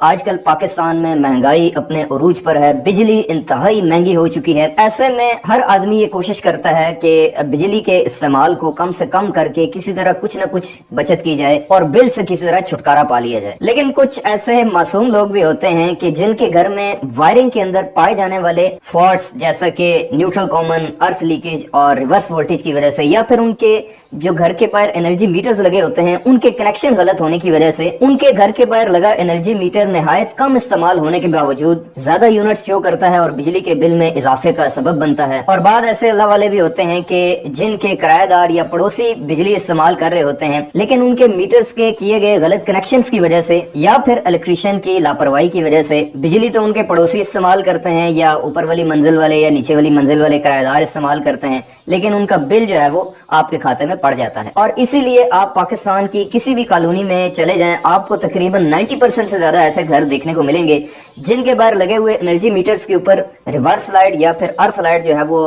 آج کل پاکستان میں مہنگائی اپنے عروج پر ہے، بجلی انتہائی مہنگی ہو چکی ہے۔ ایسے میں ہر آدمی یہ کوشش کرتا ہے کہ بجلی کے استعمال کو کم سے کم کر کے کسی طرح کچھ نہ کچھ بچت کی جائے اور بل سے کسی طرح چھٹکارا پا لیا جائے۔ لیکن کچھ ایسے معصوم لوگ بھی ہوتے ہیں کہ جن کے گھر میں وائرنگ کے اندر پائے جانے والے فالٹس جیسا کہ نیوٹرل کامن، ارتھ لیکیج اور ریورس وولٹیج کی وجہ سے، یا پھر ان کے جو گھر کے باہر انرجی میٹرز لگے ہوتے ہیں ان کے کنیکشن غلط ہونے کی وجہ سے، ان کے گھر کے باہر لگا انرجی میٹر نہایت کم استعمال ہونے کے باوجود زیادہ یونٹس شو کرتا ہے اور بجلی کے بل میں اضافے کا سبب بنتا ہے۔ اور بعض ایسے اللہ والے بھی ہوتے ہیں کہ جن کے کرایہ دار یا پڑوسی بجلی استعمال کر رہے ہوتے ہیں، لیکن ان کے میٹرز کے کیے گئے غلط کنیکشنز کی وجہ سے یا پھر الیکٹریشین کی لاپرواہی کی وجہ سے بجلی تو ان کے پڑوسی استعمال کرتے ہیں یا اوپر والی منزل والے یا نیچے والی منزل والے کرایہ دار استعمال کرتے ہیں، لیکن ان کا بل جو ہے وہ آپ کے کھاتے میں پڑ جاتا ہے۔ اور اسی لیے آپ پاکستان کی کسی بھی کالونی میں چلے جائیں، آپ کو تقریباً 90% سے زیادہ ایسے گھر دیکھنے کو ملیں گے جن کے باہر لگے ہوئے انرجی میٹرز کے اوپر ریورس لائٹ یا پھر ارتھ لائٹ جو ہے وہ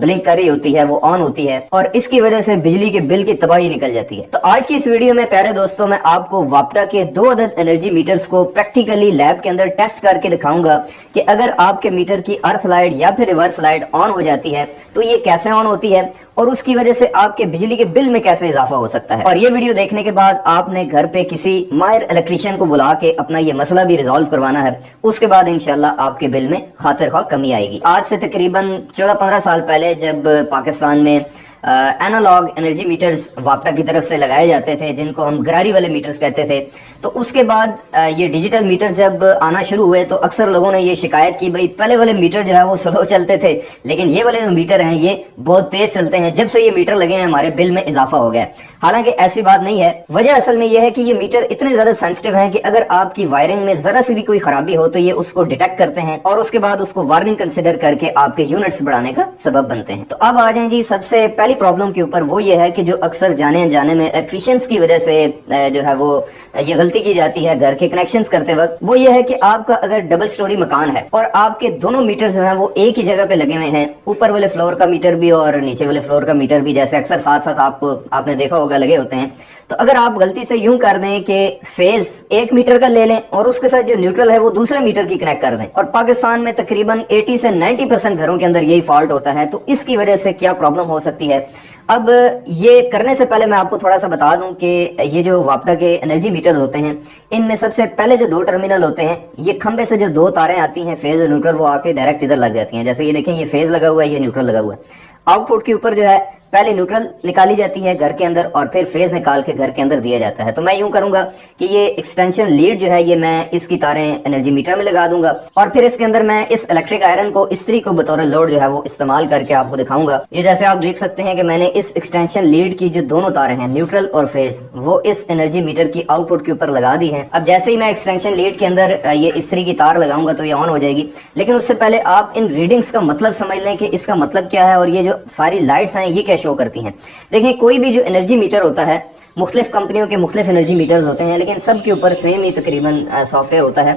بلنک کر رہی ہوتی ہے، وہ آن ہوتی ہے، اور اس کی وجہ سے بجلی کے بل کی تباہی نکل جاتی ہے۔ تو آج کی اس ویڈیو میں پیارے دوستوں میں آپ کو واپٹا کے 2 عدد انرجی میٹرز کو پریکٹیکلی لیب کے اندر ٹیسٹ کر کے دکھاؤں گا کہ اگر آپ کے میٹر کی ارتھ لائٹ یا پھر ریورس لائٹ آن ہو جاتی ہے تو یہ کیسے آن ہوتی ہے اور اس کی وجہ سے آپ کے بجلی کے بل میں کیسے اضافہ ہو سکتا ہے۔ اور یہ ویڈیو دیکھنے کے بعد آپ نے گھر پہ کسی ماہر الیکٹریشین کو بلا کے اپنا یہ مسئلہ بھی ریزالو کروانا ہے، اس کے بعد انشاءاللہ آپ کے بل میں خاطر خواہ کمی آئے گی۔ آج سے تقریباً 14-15 سال پہلے جب پاکستان میں اینالاگ انرجی میٹرز واپٹا کی طرف سے لگائے جاتے تھے، جن کو ہم گراری والے میٹرز کہتے تھے، تو اس کے بعد یہ ڈیجیٹل میٹر جب آنا شروع ہوئے تو اکثر لوگوں نے یہ شکایت کی بھائی پہلے والے میٹر جو ہے وہ سلو چلتے تھے، لیکن یہ والے جو میٹر ہیں یہ بہت تیز چلتے ہیں، جب سے یہ میٹر لگے ہیں ہمارے بل میں اضافہ ہو گیا۔ حالانکہ ایسی بات نہیں ہے، وجہ اصل میں یہ ہے کہ یہ میٹر اتنے زیادہ سینسٹیو ہیں کہ اگر آپ کی وائرنگ میں ذرا سی بھی کوئی خرابی ہو تو یہ اس کو ڈیٹیکٹ کرتے ہیں اور اس کے بعد اس کو وارننگ کنسیڈر کر کے آپ کے یونٹس بڑھانے کا سبب بنتے ہیں۔ تو اب آ جائیں جی سب سے پہلی پرابلم کے اوپر، وہ یہ ہے کہ جو اکثر جانے انجانے میں الیکٹریشینز کی وجہ سے جو ہے وہ یہ غلطی کی جاتی ہے گھر کے کنیکشنز کرتے وقت، وہ یہ ہے کہ آپ کا اگر ڈبل سٹوری مکان ہے اور آپ کے دونوں میٹر جو ہیں وہ ایک ہی جگہ پہ لگے ہوئے ہیں، اوپر والے فلور کا میٹر بھی اور نیچے والے فلور کا میٹر بھی، جیسے اکثر ساتھ ساتھ آپ نے دیکھا ہوگا لگے ہوتے ہیں، تو اگر آپ غلطی سے یوں کر دیں کہ فیز ایک میٹر کا لے لیں اور اس کے ساتھ جو نیوٹرل ہے وہ دوسرے میٹر کی کنیکٹ کر دیں، اور پاکستان میں تقریباً 80 سے 90% گھروں کے اندر یہی فالٹ ہوتا ہے، تو اس کی وجہ سے کیا پرابلم ہو سکتی ہے۔ اب یہ کرنے سے پہلے میں آپ کو تھوڑا سا بتا دوں کہ یہ جو واپٹا کے انرجی میٹر ہوتے ہیں ان میں سب سے پہلے جو 2 ٹرمینل ہوتے ہیں، یہ کھمبے سے جو 2 تاریں آتی ہیں فیز اور نیوٹرل، وہ آ کے ڈائریکٹ ادھر لگ جاتی ہیں۔ جیسے یہ دیکھیں، یہ فیز لگا ہوا ہے، یہ نیوٹرل لگا ہوا ہے۔ آؤٹ پٹ کے اوپر جو ہے پہلے نیوٹرل نکالی جاتی ہے گھر کے اندر اور پھر فیز نکال کے گھر کے اندر دیا جاتا ہے۔ تو میں یوں کروں گا کہ یہ ایکسٹینشن لیڈ جو ہے یہ میں اس کی تاریں انرجی میٹر میں لگا دوں گا اور پھر اس کے اندر میں اس الیکٹرک آئرن کو استری کو بطور لوڈ جو ہے وہ استعمال کر کے آپ کو دکھاؤں گا۔ یہ جیسے آپ دیکھ سکتے ہیں کہ میں نے اس ایکسٹینشن لیڈ کی جو دونوں تاریں ہیں نیوٹرل اور فیز، وہ اس انرجی میٹر کی آؤٹ پٹ کے اوپر لگا دی ہیں۔ اب جیسے ہی میں ایکسٹینشن لیڈ کے اندر یہ استری کی تار لگاؤں گا تو یہ آن ہو جائے گی، لیکن اس سے پہلے آپ ان ریڈنگز کا مطلب سمجھ لیں کہ اس کا مطلب کیا ہے اور یہ جو ساری لائٹس ہیں یہ کیا شو کرتی ہیں۔ دیکھیں، کوئی بھی جو انرجی میٹر ہوتا ہے، مختلف کمپنیوں کے مختلف انرجی میٹرز ہوتے ہیں، لیکن سب کے اوپر سیم ہی تقریباً سافٹ ویئر ہوتا ہے۔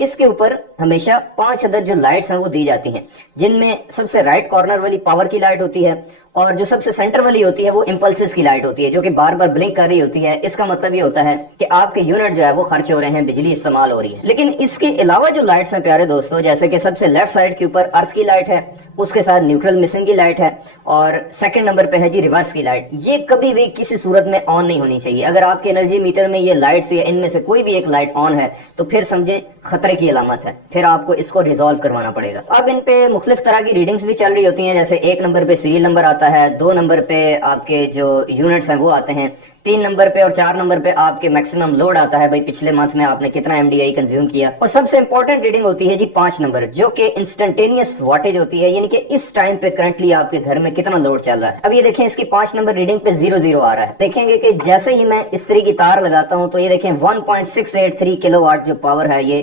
اس کے اوپر ہمیشہ 5 عدد جو لائٹس ہیں وہ دی جاتی ہیں، جن میں سب سے رائٹ کارنر والی پاور کی لائٹ ہوتی ہے اور جو سب سے سینٹر والی ہوتی ہے وہ امپلسز کی لائٹ ہوتی ہے، جو کہ بار بار بلنک کر رہی ہوتی ہے۔ اس کا مطلب یہ ہوتا ہے کہ آپ کے یونٹ جو ہے وہ خرچ ہو رہے ہیں، بجلی استعمال ہو رہی ہے۔ لیکن اس کے علاوہ جو لائٹس ہیں پیارے دوستوں، جیسے کہ سب سے لیفٹ سائڈ کے اوپر ارتھ کی لائٹ ہے، اس کے ساتھ نیوٹرل مسنگ کی لائٹ ہے اور سیکنڈ نمبر پہ ہے جی ریورس کی لائٹ، یہ کبھی بھی کسی صورت میں آن نہیں ہونی چاہیے۔ اگر آپ کے انرجی میٹر میں یہ لائٹس یا ان میں سے کوئی بھی ایک لائٹ آن ہے تو پھر سمجھیں خطرے کی علامت ہے، پھر آپ کو اس کو ریزالو کروانا پڑے گا۔ اب ان پہ مختلف طرح کی ریڈنگز بھی چل رہی ہوتی ہیں، جیسے 1 نمبر پہ سیریل نمبر آتا ہے، 2 نمبر پہ آپ کے جو یونٹس ہیں وہ آتے ہیں، 3 نمبر پہ اور 4 نمبر پہ آپ کے میکسیمم لوڈ آتا ہے، بھائی پچھلے منتھ میں آپ نے کتنا MDI کنزیوم کیا، اور سب سے امپورٹنٹ ریڈنگ ہوتی ہے جی 5 نمبر، جو کہ انسٹنٹینیس واٹیج ہوتی ہے، یعنی کہ اس ٹائم پہ کرنٹلی آپ کے گھر میں کتنا لوڈ چل رہا ہے۔ اب یہ دیکھیں، اس کی 5 نمبر ریڈنگ پہ 00 آ رہا ہے۔ دیکھیں گے کہ جیسے ہی میں استری کی تار لگاتا ہوں تو یہ دیکھیں 1.683 کلو واٹ جو پاور ہے یہ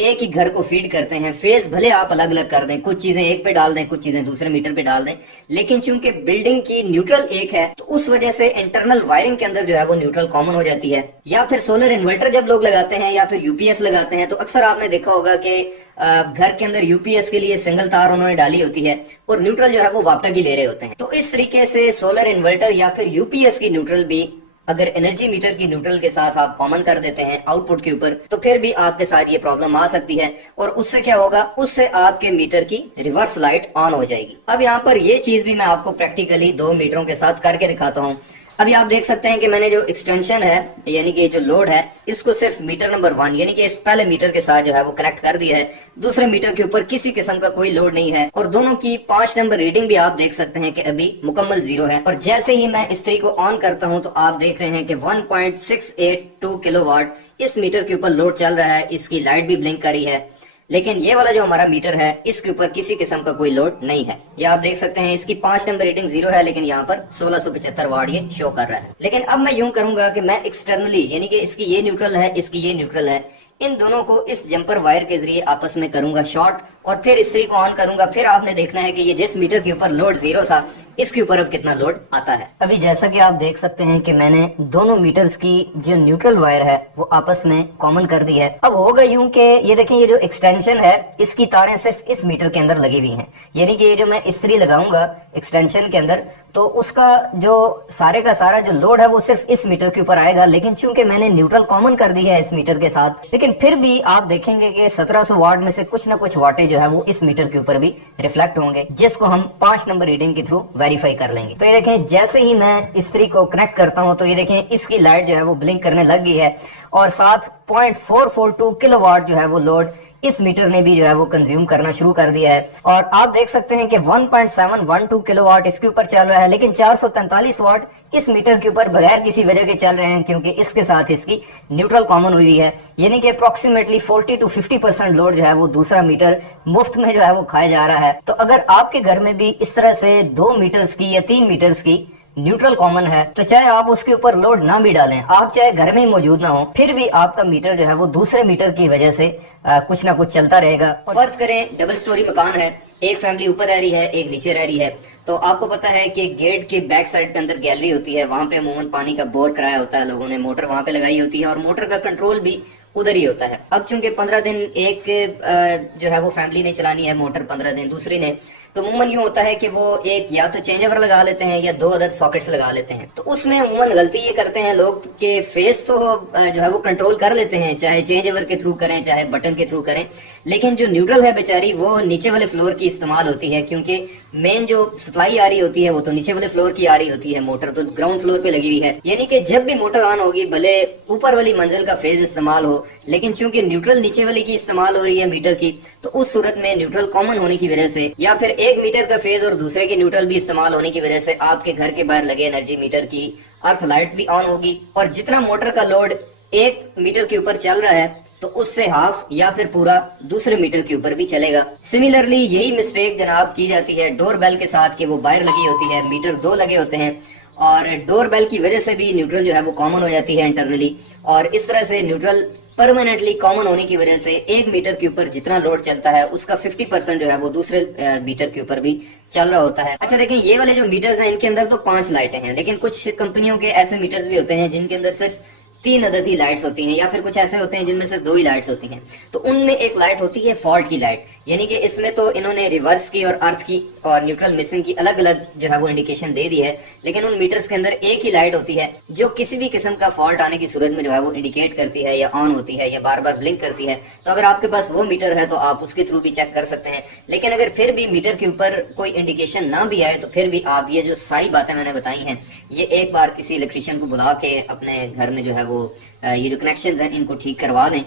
ایک ہی گھر کو فیڈ کرتے ہیں. فیز بھلے آپ الگ الگ کر دیں, کچھ چیزیں ایک پہ ڈال دیں, کچھ چیزیں دوسرے میٹر پہ ڈال دیں, لیکن چونکہ بلڈنگ کی نیوٹرل ایک ہے تو اس وجہ سے انٹرنل وائرنگ کے اندر جو ہے وہ نیوٹرل کامن ہو جاتی ہے. یا پھر سولر انورٹر جب لوگ لگاتے ہیں یا پھر یو پی ایس لگاتے ہیں تو اکثر آپ نے دیکھا ہوگا کہ گھر کے اندر یو پی ایس کے لیے سنگل تار انہوں نے ڈالی ہوتی ہے اور نیوٹرل جو ہے وہ واپٹا کی لے رہے ہوتے ہیں. تو اس طریقے سے سولر انورٹر یا پھر یو پی ایس کی نیوٹرل بھی اگر انرجی میٹر کی نیوٹرل کے ساتھ آپ کامن کر دیتے ہیں آؤٹ پٹ کے اوپر تو پھر بھی آپ کے ساتھ یہ پرابلم آ سکتی ہے, اور اس سے کیا ہوگا, اس سے آپ کے میٹر کی ریورس لائٹ آن ہو جائے گی. اب یہاں پر یہ چیز بھی میں آپ کو پریکٹیکلی 2 میٹروں کے ساتھ کر کے دکھاتا ہوں. ابھی آپ دیکھ سکتے ہیں کہ میں نے جو ایکسٹینشن ہے یعنی کہ جو لوڈ ہے اس کو صرف میٹر نمبر 1 یعنی کہ اس پہلے میٹر کے ساتھ جو ہے وہ کنیکٹ کر دیا ہے. دوسرے میٹر کے اوپر کسی قسم کا کوئی لوڈ نہیں ہے, اور دونوں کی 5 نمبر ریڈنگ بھی آپ دیکھ سکتے ہیں کہ ابھی مکمل 0 ہے. اور جیسے ہی میں استری کو آن کرتا ہوں تو آپ دیکھ رہے ہیں کہ 1.682 کلو واٹ اس میٹر کے اوپر لوڈ چل رہا ہے. اس کی لائٹ بھی بلنک کر رہی ہے, لیکن یہ والا جو ہمارا میٹر ہے اس کے اوپر کسی قسم کا کوئی لوڈ نہیں ہے. یہ آپ دیکھ سکتے ہیں اس کی 5 نمبر ریٹنگ 0 ہے, لیکن یہاں پر 1675 واٹ یہ شو کر رہا ہے. لیکن اب میں یوں کروں گا کہ میں ایکسٹرنلی یعنی کہ اس کی یہ نیوٹرل ہے, اس کی یہ نیوٹرل ہے, ان دونوں کو اس جمپر وائر کے ذریعے آپس میں کروں گا شارٹ, اور پھر استری کو آن کروں گا. پھر آپ نے دیکھنا ہے کہ یہ جس میٹر کے اوپر لوڈ 0 تھا اس کے اوپر اب کتنا لوڈ آتا ہے. ابھی جیسا کہ آپ دیکھ سکتے ہیں کہ میں نے دونوں میٹرز کی جو نیوٹرل وائر ہے وہ آپس میں کامن کر دی ہے. اب ہوگا یوں کہ یہ دیکھیں یہ جو ایکسٹینشن ہے اس کی تاریں صرف اس میٹر کے اندر لگی ہوئی ہیں, یعنی کہ یہ جو میں استری لگاؤں گا ایکسٹینشن کے اندر تو اس کا جو سارے کا سارا جو لوڈ ہے وہ صرف اس میٹر کے اوپر آئے گا. لیکن چونکہ میں نے نیوٹرل کامن کر دی ہے اس میٹر کے ساتھ, لیکن پھر بھی آپ دیکھیں گے کہ 1700 واٹ میں سے کچھ نہ کچھ واٹیں جو ہے وہ اس میٹر کے اوپر بھی ریفلیکٹ ہوں گے, جس کو ہم 5 نمبر ریڈنگ کے تھرو ویریفائی کر لیں گے. تو یہ دیکھیں جیسے ہی میں استری کو کنیکٹ کرتا ہوں تو یہ دیکھیں اس کی لائٹ جو ہے وہ بلنک کرنے لگ گئی ہے, اور ساتھ 0.442 کلو واٹ جو ہے وہ لوڈ اس میٹر نے بھی جو ہے وہ کنزیوم کرنا شروع کر دیا ہے. اور آپ دیکھ سکتے ہیں کہ 1.712 کلو واٹ اس کے اوپر چل رہا ہے, لیکن 443 واٹ اس میٹر کے اوپر بغیر کسی وجہ کے چل رہے ہیں, کیونکہ اس کے ساتھ اس کی نیوٹرل کامن ہوئی ہے. یعنی کہ اپروکسیمیٹلی 40 to 50% لوڈ جو ہے وہ دوسرا میٹر مفت میں جو ہے وہ کھایا جا رہا ہے. تو اگر آپ کے گھر میں بھی اس طرح سے 2 میٹرز کی یا 3 میٹرز کی نیوٹرل کامن ہے تو چاہے آپ اس کے اوپر لوڈ نہ بھی ڈالیں, آپ چاہے گھر میں ہی موجود نہ ہوں, پھر بھی آپ کا میٹر جو ہے وہ دوسرے میٹر کی وجہ سے کچھ نہ کچھ چلتا رہے گا. فرض کریں ڈبل سٹوری مکان ہے, ایک فیملی اوپر رہ رہی ہے ایک نیچے رہ رہی ہے, تو آپ کو پتا ہے کہ گیٹ کے بیک سائڈ کے اندر گیلری ہوتی ہے, وہاں پہ عموماً پانی کا بور کرایا ہوتا ہے لوگوں نے, موٹر وہاں پہ لگائی ہوتی ہے اور موٹر کا کنٹرول بھی ادھر ہی ہوتا ہے. اب چونکہ 15 دن ایک جو ہے وہ فیملی نے چلانی ہے موٹر, 15 دن دوسری نے, تو عموماً یوں ہوتا ہے کہ وہ ایک یا تو چینج اوور لگا لیتے ہیں یا 2 عدد ساکٹس لگا لیتے ہیں. تو اس میں عموماً غلطی یہ کرتے ہیں لوگ کہ فیس تو جو ہے وہ کنٹرول کر لیتے ہیں, چاہے چینج اوور کے تھرو کریں چاہے بٹن کے تھرو کریں, لیکن جو نیوٹرل ہے بیچاری وہ نیچے والے فلور کی استعمال ہوتی ہے, کیونکہ مین جو سپلائی آ رہی ہوتی ہے وہ تو نیچے والے فلور کی آ رہی ہوتی ہے, موٹر تو گراؤنڈ فلور پہ لگی ہوئی ہے. یعنی کہ جب بھی موٹر آن ہوگی بھلے اوپر والی منزل کا فیز استعمال ہو, لیکن چونکہ نیوٹرل نیچے والی کی استعمال ہو رہی ہے میٹر کی, تو اس صورت میں نیوٹرل کامن ہونے کی وجہ سے یا پھر ایک میٹر کا فیز اور دوسرے کی نیوٹرل بھی استعمال ہونے کی وجہ سے آپ کے گھر کے باہر لگے انرجی میٹر کی ارتھ لائٹ بھی آن ہوگی, اور جتنا موٹر کا لوڈ ایک میٹر کے اوپر چل رہا ہے تو اس سے ہاف یا پھر پورا دوسرے میٹر کے اوپر بھی چلے گا. سملرلی یہی مسٹیک جناب کی جاتی ہے ڈور بیل کے ساتھ کہ وہ باہر لگی ہوتی ہے, میٹر 2 لگے ہوتے ہیں, اور ڈور بیل کی وجہ سے بھی نیوٹرل جو ہے وہ کامن ہو جاتی ہے انٹرنلی, اور اس طرح سے نیوٹرل پرماننٹلی کامن ہونے کی وجہ سے ایک میٹر کے اوپر جتنا لوڈ چلتا ہے اس کا 50% جو ہے وہ دوسرے میٹر کے اوپر بھی چل رہا ہوتا ہے. اچھا دیکھیں یہ والے جو میٹرز ہیں ان کے اندر تو 5 لائٹیں ہیں, لیکن کچھ کمپنیوں کے ایسے میٹرز بھی ہوتے ہیں جن کے اندر صرف 3 عدد ہی لائٹس ہوتی ہیں, یا پھر کچھ ایسے ہوتے ہیں جن میں صرف 2 ہی لائٹس ہوتی ہیں. تو ان میں ایک لائٹ ہوتی ہے فالٹ کی لائٹ, یعنی کہ اس میں تو انہوں نے ریورس کی اور ارتھ کی اور نیوٹرل مسنگ کی الگ الگ جو ہے وہ انڈیکیشن دے دی ہے, لیکن ان میٹرز کے اندر ایک ہی لائٹ ہوتی ہے جو کسی بھی قسم کا فالٹ آنے کی صورت میں جو ہے وہ انڈیکیٹ کرتی ہے یا آن ہوتی ہے یا بار بار بلنک کرتی ہے. تو اگر آپ کے پاس وہ میٹر ہے تو آپ اس کے تھرو بھی چیک کر سکتے ہیں, لیکن اگر پھر بھی میٹر کے اوپر کوئی انڈیکیشن نہ بھی آئے تو پھر بھی آپ یہ جو ساری باتیں میں نے بتائی ہیں یہ ایک بار کسی الیکٹریشین کو بلا کے اپنے گھر میں جو ہے وہ یہ جو کنیکشنز ہیں ان کو ٹھیک کروا دیں.